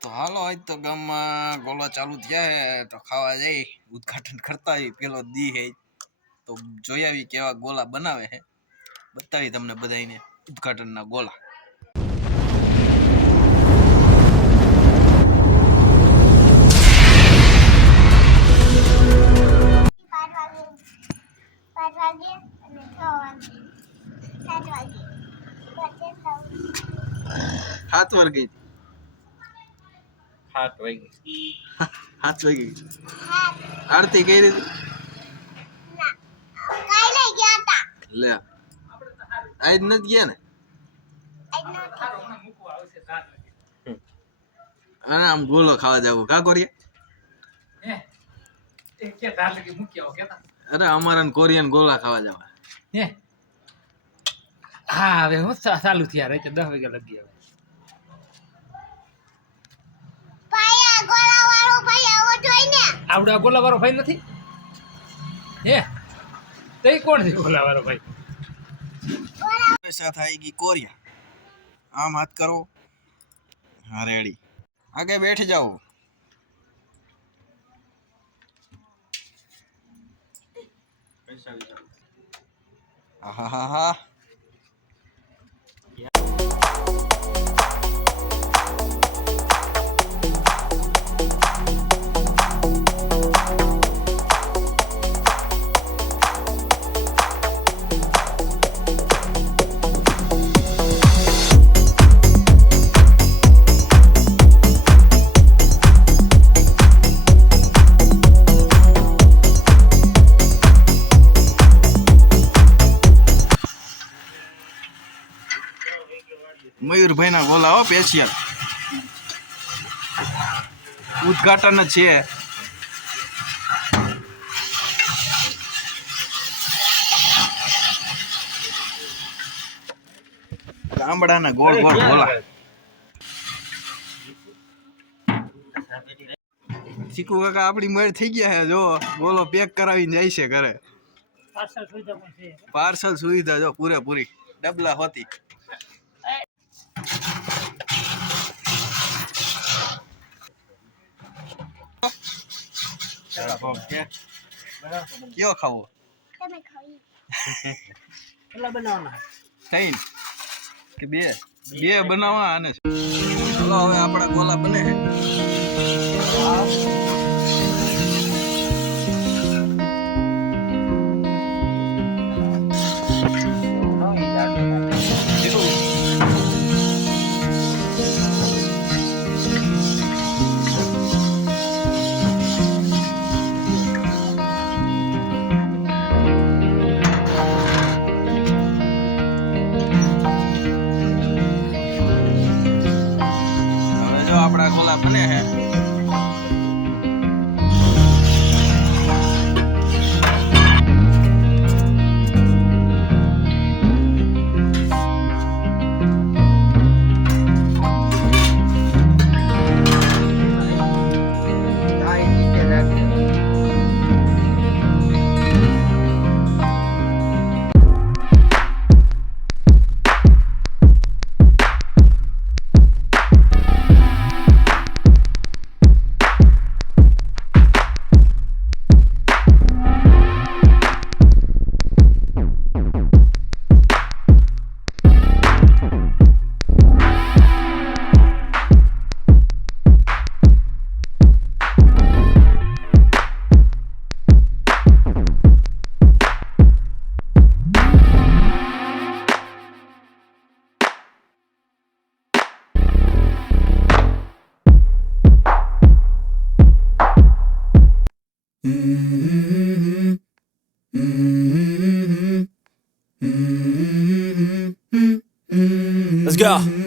તો હાલો આજ તો ગામમાં ગોલા ચાલુ થયા હે તો ખાવા જઈ ઉદઘાટન કરતા હોય પેલો દી હે તો જોઈ આવી કેવા ગોલા બનાવે હે બતાવી તમને બધાને ઉદઘાટનના ગોલા હાથ વાગે 7 વાગે આરતી કઈ રીતે લે આજ નથી ગયા ને અને આમ ગોલો ખાવા જવું કા કોરિયા અરે અમારા કોરિયન ગોલા ખાવા જવા હા હવે હું ચાલુ થયા રાતે 10 વાગે લગી આવે આવડા ગોલા વાળો ભાઈ નથી હે તે કોણ છે ગોલા વાળો ભાઈ સાથે આવી ગઈ કોરિયા આમ હાથ કરો હા રેડી આગે બેઠ જાઓ હા હા હા મયુરભાઈ ના ગોલા હો સ્પેશિયલ ઉદઘાટન જ છે ગામડાના ગોળ ગોળ ગોલા ચીકુ કાકા આપડી મેળ થઈ ગયા હે જો ગોલો પેક કરાવીને જાય છે ઘરે પાર્સલ સુવિધા જો પૂરેપૂરી ડબલા હોતી કયો ખાવો થઈ કે બે બનાવવા અને ચલો હવે આપણા ગોલા બને આપણા ગોલા બને હે Let's go.